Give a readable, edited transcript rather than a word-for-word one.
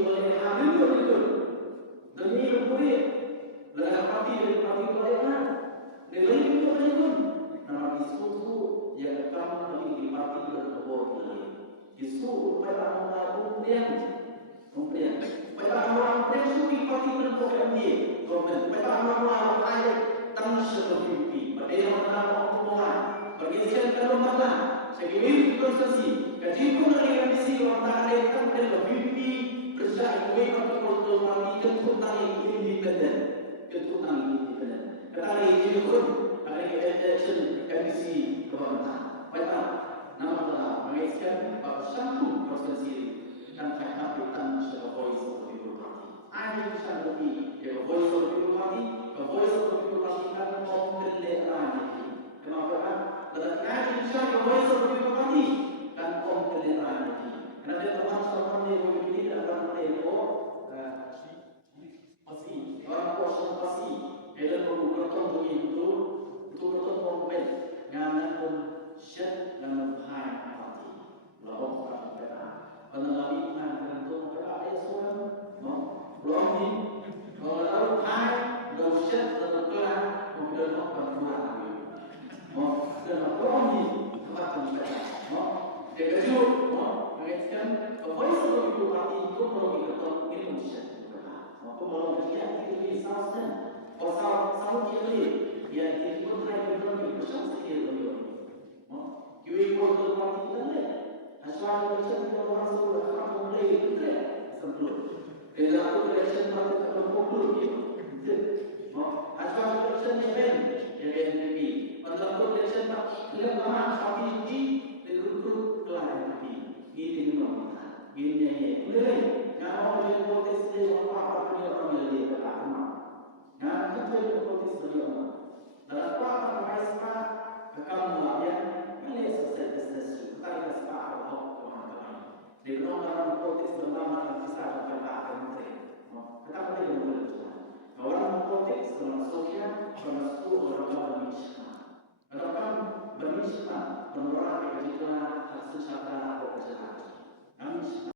oleh hadir itu. Demi kulit, dalam parti kebayaran. Nilai itu pun nama diskusi yang akan di parti berkebut lagi. Diskusi pada orang kemudian pada orang presuri parti berkebut ini, kemudian pada orang ayat tanah seperti pada orang kumpulan pergeseran kalau mana segini proses kajian dari misi orang lain dan lebih kerja ini untuk parti keturunan independen Kata ini pun ada election komisi kebangsaan. Baiklah, nama telah mengisahkan bahawa satu proses dan fakta tentang voice of the people party. Ada yang lebih dari voice of the people party, voice of the people party kan memperlebar. Kenapa? Berarti ada yang voice of the people party kan memperlebar. Kerana dia teman-teman yang memiliki dalam TNO orang kuasa pasti dalam perbuatan begitu perbuatan momen nganan pun syet dan hai parti lawan orang kita penalami dengan tu mereka ada soal no belum ni kalau lalu hai dan syet dan kelah mungkin nak bantuan no dan belum ni kepada kita no keju no mengisahkan voice of the party itu kalau kita ini syet Aku mahu berjaya di Southern, South Kiri, yang ikut lagi berlebih besar sekali beliau. Kita ikut parti kita ni, asal kita tidak orang semua akan mulai itu sebelum. Bila aku election parti kita berkumpul gitu. Asal election event, NDP. Pada aku election parti kita lama parti ini dirujuk kelas NDP. Ini mana? Ini ni. Boleh. Kalau dia protes dia apa dia orang dia kata apa? Nah, kita itu protes dia. Dalam apa mereka akan dia ini selesai bisnes kita ini sepakat untuk teman-teman. Di dalam protes dalam kita akan akan menteri. Kita boleh berbicara. Orang protes dalam sosial termasuk orang bermiskin. Orang bermiskin, orang yang kita secara profesional.